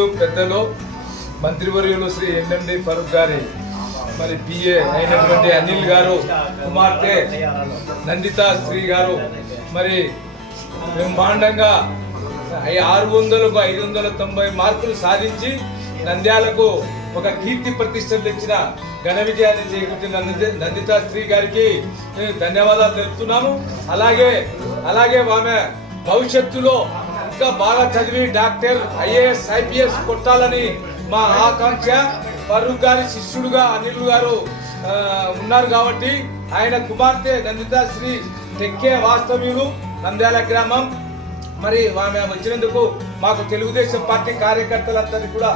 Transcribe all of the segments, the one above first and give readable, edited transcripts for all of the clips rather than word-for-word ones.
మిత్రులు పెద్దలు మంత్రివర్యులు శ్రీ ఎన్ఎండి ఫరూక్ గారి మరి పిఏ అయినటువంటి అనిల్ గారు కుమార్తె నందిత శ్రీ గారు మరి బ్రహ్మాండంగా 600కు 590 మార్కులు సాధించి నంద్యాలకు ఒక కీర్తి ప్రతిష్టలు తెచ్చిన ఘన విజయాన్ని చేకూర్చిన నందిత శ్రీ గారికి ధన్యవాదాలు తెలుపుతున్నాము. అలాగే ఆమె భవిష్యత్తులో ఇంకా బాగా చదివి డాక్టర్, ఐఏఎస్, ఐపీఎస్ కొట్టాలని మా ఆకాంక్ష. ఫరూక్ గారి శిష్యుడుగా అనిల్ గారు ఉన్నారు కాబట్టి ఆయన కుమార్తె నందిత శ్రీ టెక్కే వాస్తవ్యులు నంద్యాల గ్రామం. మరి ఆమె వచ్చినందుకు మాకు తెలుగుదేశం పార్టీ కార్యకర్తలందరికీ కూడా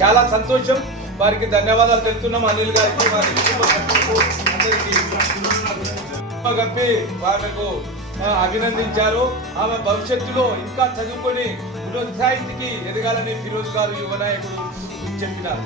చాలా సంతోషం. వారికి ధన్యవాదాలు తెలుపుతున్నాం. అనిల్ గారికి గప్పి ఆమెకు అభినందించారు. ఆమె భవిష్యత్తులో ఇంకా చదువుకొని ఉన్నత స్థాయికి ఎదగాలని ఫిరోజ్ గారు యువ నాయకుడు చెప్పినారు.